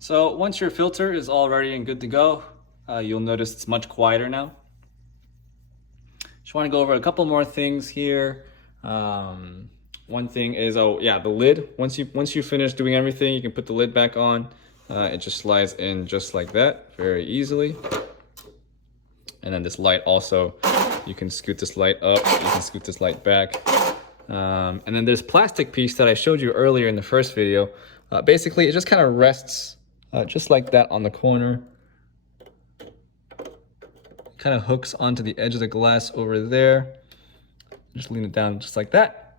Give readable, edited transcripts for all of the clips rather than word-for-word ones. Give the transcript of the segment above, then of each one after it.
So once your filter is all ready and good to go, you'll notice it's much quieter now. Just want to go over a couple more things here. One thing is, oh yeah, the lid. Once you finish doing everything, you can put the lid back on. It just slides in just like that, very easily. And then this light also, you can scoot this light up, you can scoot this light back. And then there's plastic piece that I showed you earlier in the first video. Basically, it just kind of rests just like that on the corner. Kind of hooks onto the edge of the glass over there. Just lean it down just like that.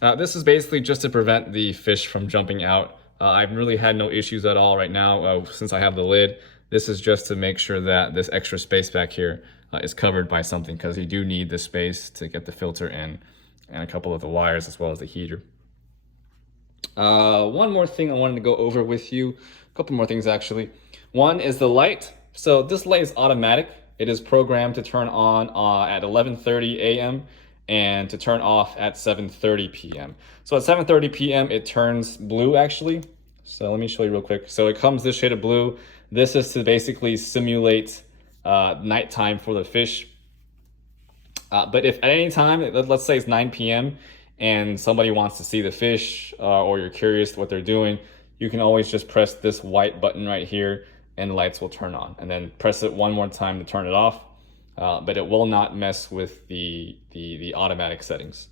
This is basically just to prevent the fish from jumping out. I've really had no issues at all right now since I have the lid. This is just to make sure that this extra space back here is covered by something, because you do need the space to get the filter in and a couple of the wires as well as the heater. One more thing I wanted to go over with you, a couple more things actually. One is the light. So this light is automatic. It is programmed to turn on at 11:30 a.m. and to turn off at 7:30 p.m. So at 7:30 p.m. it turns blue actually. So let me show you real quick. So it comes this shade of blue. This is to basically simulate nighttime for the fish. But if at any time, let's say it's 9 p.m. and somebody wants to see the fish or you're curious what they're doing, you can always just press this white button right here and the lights will turn on. And then press it one more time to turn it off. But it will not mess with the automatic settings.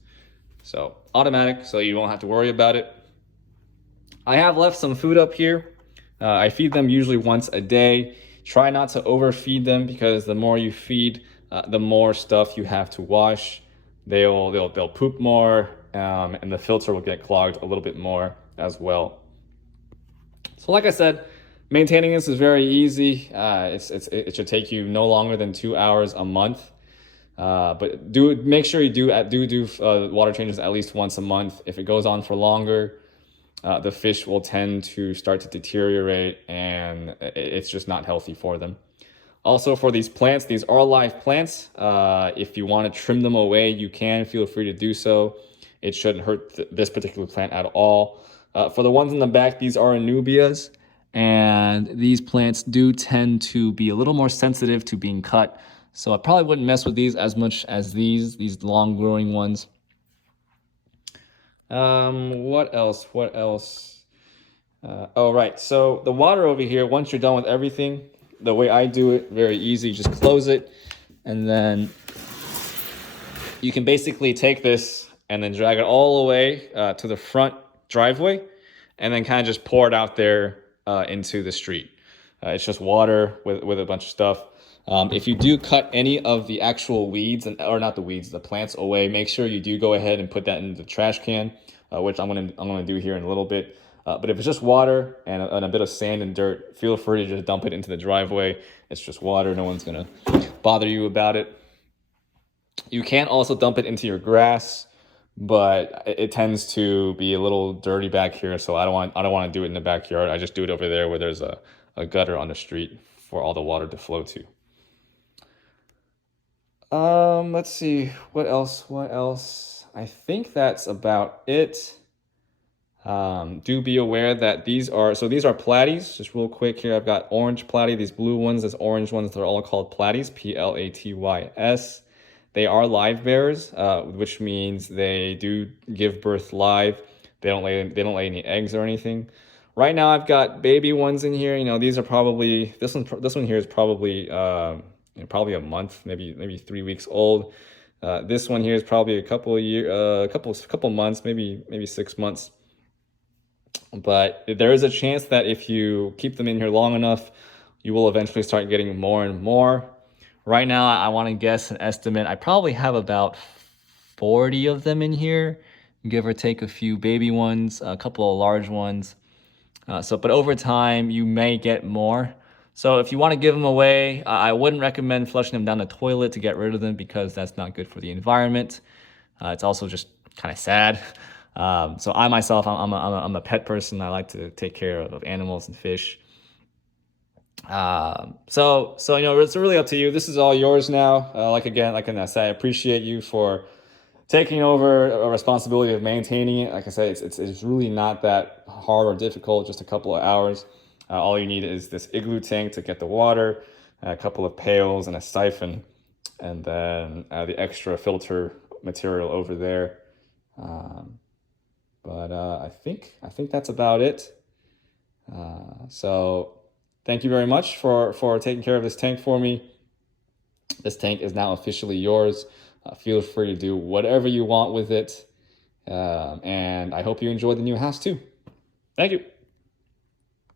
So automatic, so you won't have to worry about it. I have left some food up here. I feed them usually once a day. Try not to overfeed them, because the more you feed, the more stuff you have to wash. They'll poop more, and the filter will get clogged a little bit more as well. So like I said, maintaining this is very easy. It should take you no longer than 2 hours a month. But make sure you do water changes at least once a month. If it goes on for longer, the fish will tend to start to deteriorate, and it's just not healthy for them. Also, for these plants, these are live plants. If you want to trim them away, you can. Feel free to do so. It shouldn't hurt this particular plant at all. For the ones in the back, these are anubias, and these plants do tend to be a little more sensitive to being cut. So I probably wouldn't mess with these as much as these long growing ones. What else? Oh, right. So the water over here, once you're done with everything, the way I do it, very easy, just close it. And then you can basically take this and then drag it all the way to the front driveway, and then kind of just pour it out there into the street. It's just water with a bunch of stuff. If you do cut any of the actual weeds, or not the weeds, the plants away, make sure you do go ahead and put that in the trash can, which I'm gonna do here in a little bit. But if it's just water and a bit of sand and dirt, feel free to just dump it into the driveway. It's just water. No one's gonna bother you about it. You can also dump it into your grass, but it tends to be a little dirty back here, so I don't want to do it in the backyard. I just do it over there where there's a gutter on the street for all the water to flow to. Let's see, what else? I think that's about it. Do be aware that these are platies. Just real quick here, I've got orange platy, these blue ones, there's orange ones, they're all called platies, P-L-A-T-Y-S. They are live bearers, which means they do give birth live. They don't lay any eggs or anything. Right now I've got baby ones in here. You know, these are probably, this one here is probably probably a month, maybe 3 weeks old. This one here is probably a couple months, maybe 6 months. But there is a chance that if you keep them in here long enough, you will eventually start getting more and more. Right now, I want to guess an estimate. I probably have about 40 of them in here, give or take a few baby ones, a couple of large ones. But over time, you may get more. So if you want to give them away, I wouldn't recommend flushing them down the toilet to get rid of them, because that's not good for the environment. It's also just kind of sad. So I myself, I'm a pet person. I like to take care of animals and fish. So you know, it's really up to you. This is all yours now. Like I said, I appreciate you for taking over a responsibility of maintaining it. Like I said, it's really not that hard or difficult, just a couple of hours. All you need is this igloo tank to get the water, a couple of pails and a siphon, and then the extra filter material over there. But I think that's about it. So thank you very much for taking care of this tank for me. This tank is now officially yours. Feel free to do whatever you want with it. And I hope you enjoy the new house too. Thank you.